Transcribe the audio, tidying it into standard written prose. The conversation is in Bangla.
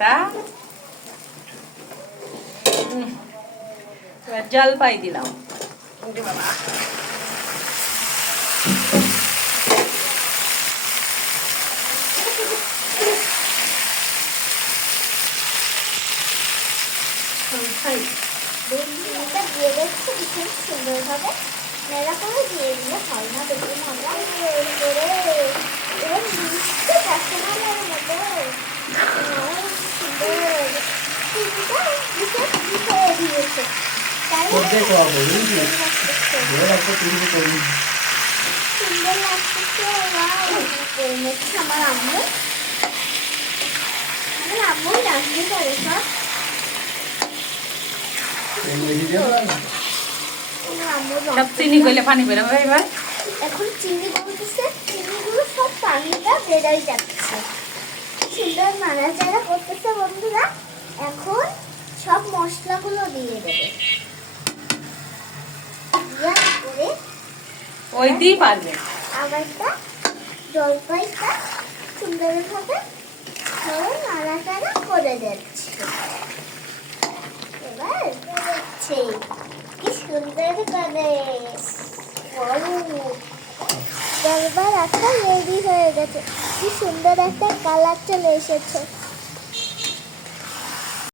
তা জল পাই দিলাম। বাবা দিয়ে দেখছি ভীষণ সুন্দরভাবে মেলা করে দিয়ে দিলে হয় না, বেশি মজা করে এবার মিষ্টি কাস্টমারের মতো সুন্দর দিয়েছে। সুন্দর লাগতেছে আমার আম্মু, আমার আম্মু রান্না করে সব। সব চিনি গলে পানি বেরোবে এবার। এখন চিনি বলতেছে, চিনিগুলো সব পানিটা বেরোয় যাচ্ছে। সুন্দর নাড়াচাড়া করতেছে বন্ধুরা। এখন সব মশলাগুলো দিয়ে দেবে, করে ওই দিয়ে পারবে। আবারটা জলপাইটা সুন্দরভাবে নাড়াচাড়া করে দিচ্ছে। এবার দেখছি কি সুন্দর করে জলবার একটা রেডি হয়ে গেছে। কি সুন্দর একটা কালার চলে এসেছে।